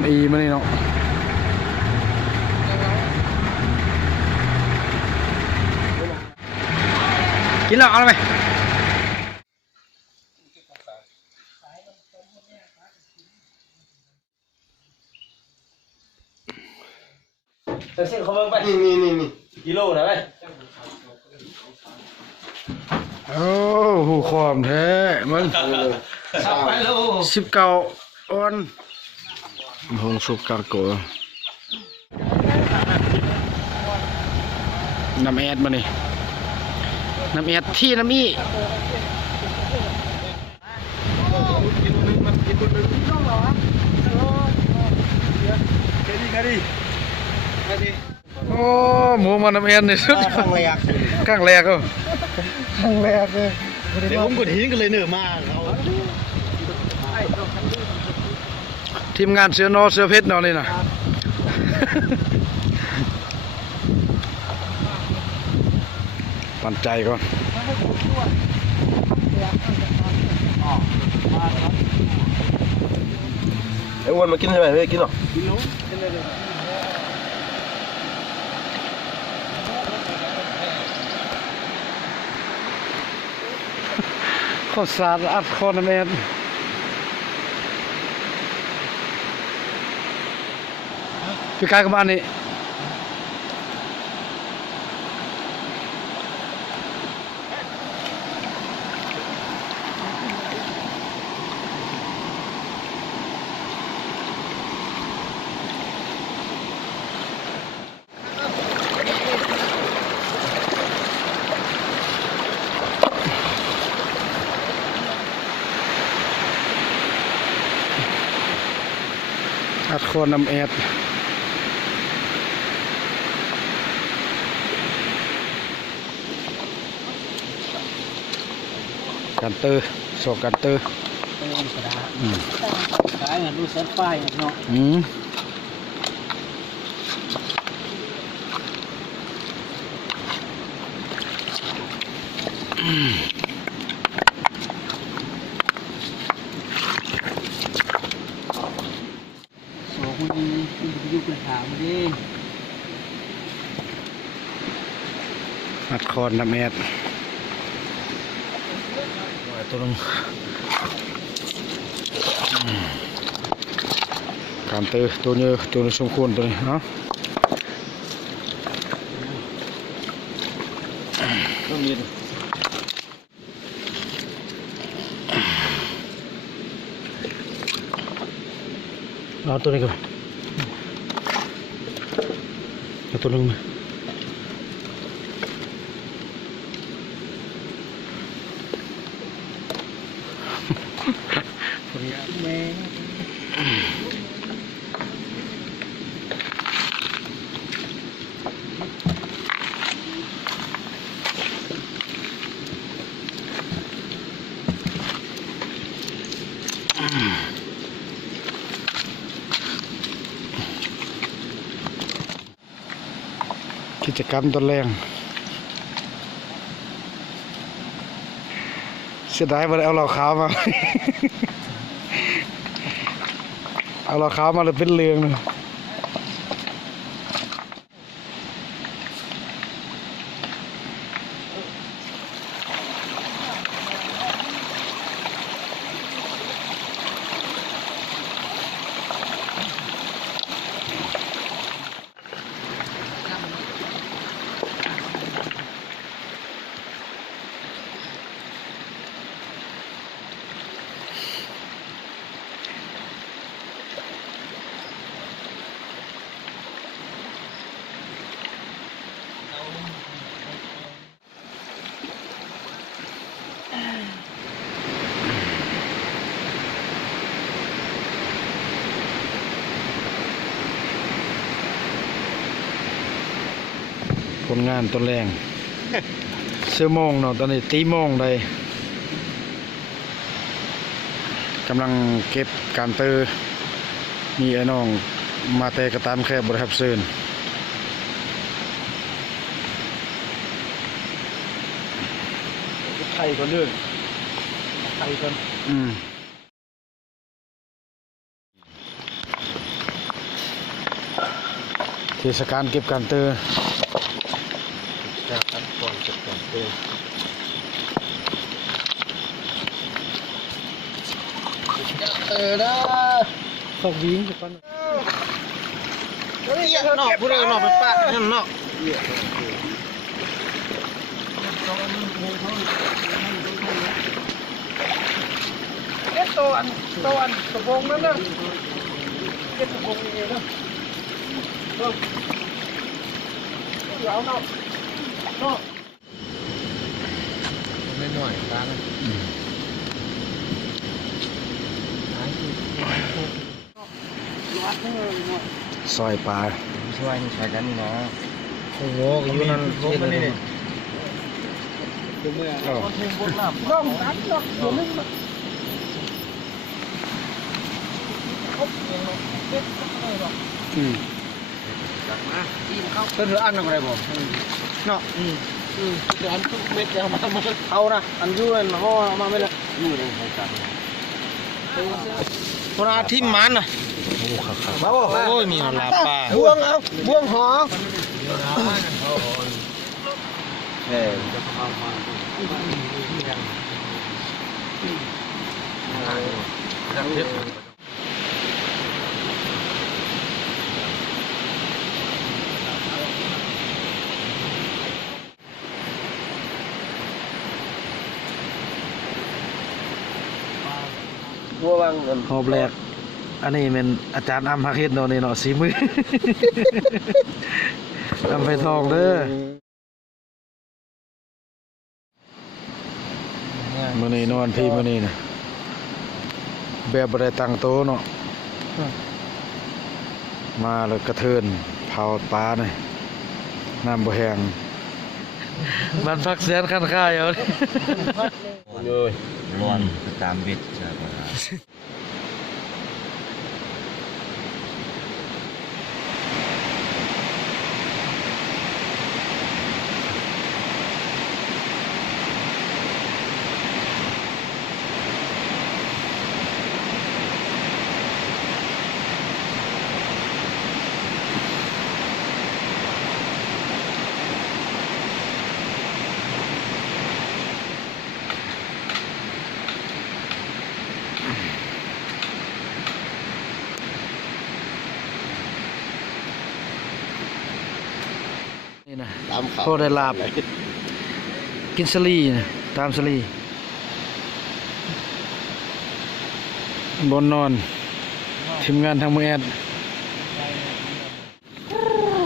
ำอีมานี่เนาะกินแล้วเอาไหมเส้นเขาเบิ่งไปนี่กิโลนะไปโอ้หูความแท้มัน19ออนหงสุกการโกน้ำแอดมานี่น้ำแอดที่น้ำอีโอ้หมูมันน้ำแอดนี่สุดข้างแรกข้างแรกเลยเดี๋ยวผมกดหินกันเลยเนื้อมากเอา ทีมงานเสือนอเสือเพชรเนาะนี่นะปั่นใจก่อนไอ้อ้วนมากินใช่ไหมเฮ้ยกินหรอข้าวสารอัดคอน้ำแอดพี่กายกับอันนี้อัดคอน้ำแอดกันเตอร์โซกันเตอร์ขายเงินดูเส้นไฟเนาะโซ่คุณอยู่คุณถามดิอัดคอนน้ำแอดตัวนึงกันเตอร์ตัวนี้ตัวนี้สมควรตัวนี้เนาะต้องมีเอาตัวนี้ก่อนเอาตัวนึงมาแม่กิจกรรมตอนแรงเสียดายว่าเอาเหล้าขาวมา เอาเหล้าขาวมาเลยเป็นเรื่องเลยผลงานต้นแรงเสื้อโมงเนาะตอนนี้ตีโมงได้กำลังเก็บการเตอร์มีไอ้น้องมาแต่กระตามแค่บริษัทเซินไข่ก่อนเด้อไข่ก่อน เทศกาลเก็บการเตอ จากขั้นตอนเก็บการเตอ ตกวิ่งจะปั้น เฮ้ยนอกผู้ใดนอกไปปะนั่นนอกตัวอันกระโปรงนั่นนะเก็บกระโปรงเองนะเอาเนาะไม่หน่อยตานะ ซอยปลา ช่วยนี่ใช้กันนี่นะ โอ้โหอยู่นั่น ลงกันนี่ดิ ร่องตัดหรอกตัวนึงมัน อืม เพื่อนอันอะไรบ่เนาะเดี๋ยวอันทุกเม็ดจะเอามาเอานะอันยูนห่อเอามาไม่ละยูนใช้กันพนาทิมมันนะ โอ้ครับครับ มาบอกโอ้ยมีลาปลาบ่วงเอาบ่วงหอเฮ้ยจะเข้ามาจับเทปบัวบางเงิน หอบแรกอันนี้เป็นอาจารย์อ้ำฮักเฮ็ดเนาะนี่เนาะสีมือ อ้ำไปทองเด้อมื้อนี้นอนพี่มื้อนี้นะแบบบ่ได้ตั้งโตะเนาะมาแล้วกระเทินเผาปลานี่น้ำบ่แห้งมันพักเสียนคันค่ายเอา เลยร้อนตามบิดใช่ไหม นี่นะ ตามเขา พอได้ลาบกินสลีนะตามสลีบนนอนทีมงานทางมือแอด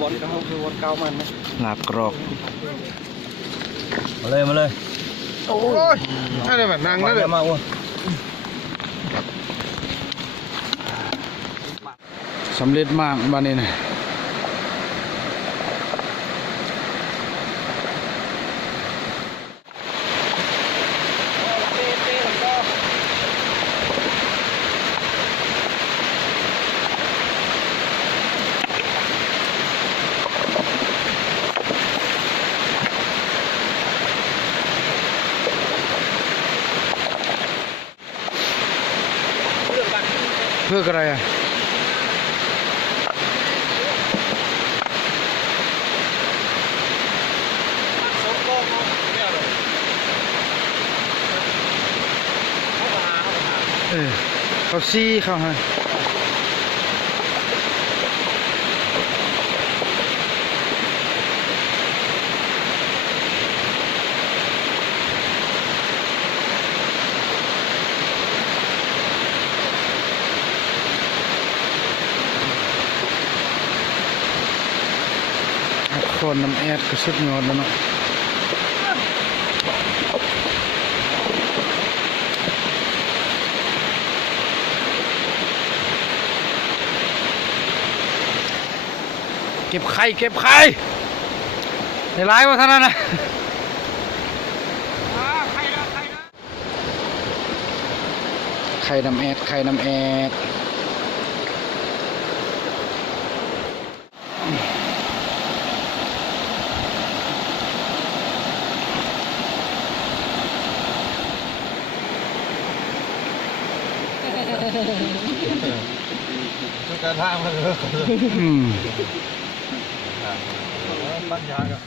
บอลเขาคือวันเก่ามันนะ ลาบกรอก มาเลยโอ้ยอะไรแบบนั่งนั่นเลยมาอ้วน สำเร็จมากบ้านนี้นะเพื่ออะไรอ่ะเขาซี่เขาให้คนน้ำแอดก็สุดยอดแล้วเนาะเก็บไข่ในร้ายว่าท่านนั้นนะไข่น้ำแอดต้องการทางมาเลย อืม บ้านยากอ่ะ